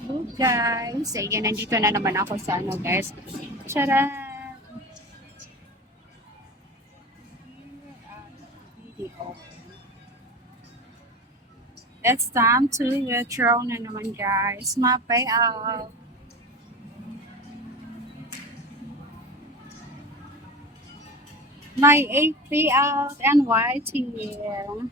good guys. Ayan, nandito na naman ako sa ano guys. Charan! Video. It's time to withdraw na naman guys. Mapay out. My 8 payout and white here.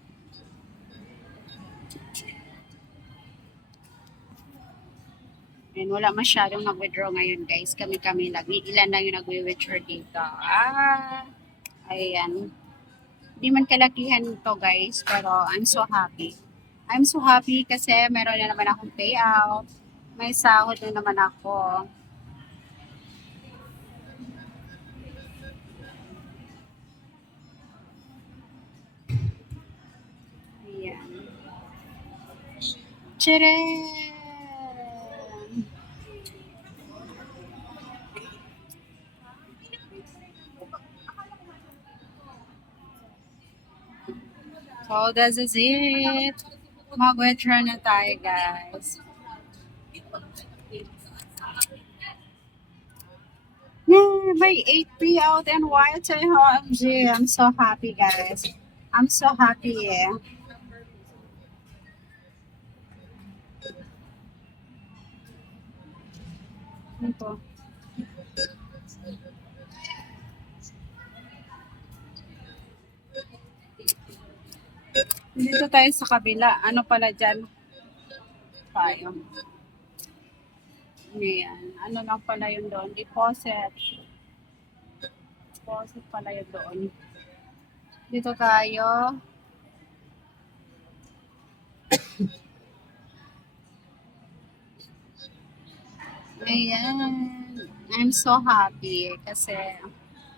And wala masyadong nag-withdraw ngayon guys. Kami-kami lang. Ilan lang yung nag-withdraw dito. Ayan. Hindi man kalakihan to guys. Pero I'm so happy. I'm so happy kasi meron na naman akong payout. May sahod na naman ako. Ayan. Tcharam! So, this is it. Mag-withdraw na tayo, guys. Yay! May 8 payout and white. OMG, I'm so happy, guys. I'm so happy. Ito. Dito tayo sa kabila. Ano pala dyan? Tayo. Ayan. Ano lang pala yun doon? Deposit. Deposit pala yun doon. Dito tayo. Ayan. I'm so happy kasi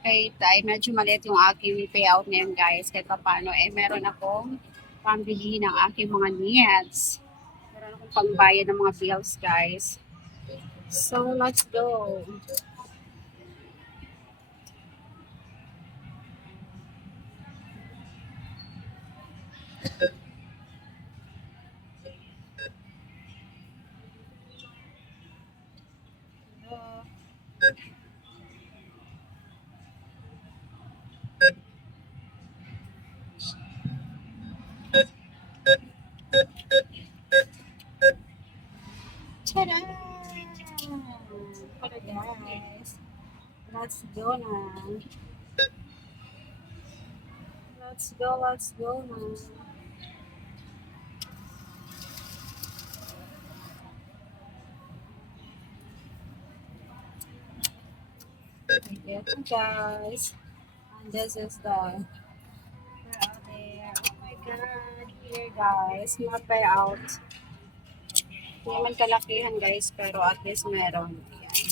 kahit ay medyo maliit yung aking payout ngayon guys, kahit pa paano, meron akong pambili ng aking mga needs. Meron akong pangbayad ng mga bills guys. So, let's go. Ta-da! Hello guys. Let's go na. Let's go na. Ito guys. And this is the there. Oh my god. Here guys. Mga payout. Hindi naman kalakihan guys. Pero at least meron. Ayan.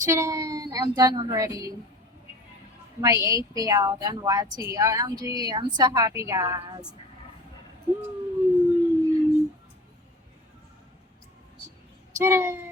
Tcharan! I'm done already. My 8 payout and what OMG. I'm so happy guys. Tcharan!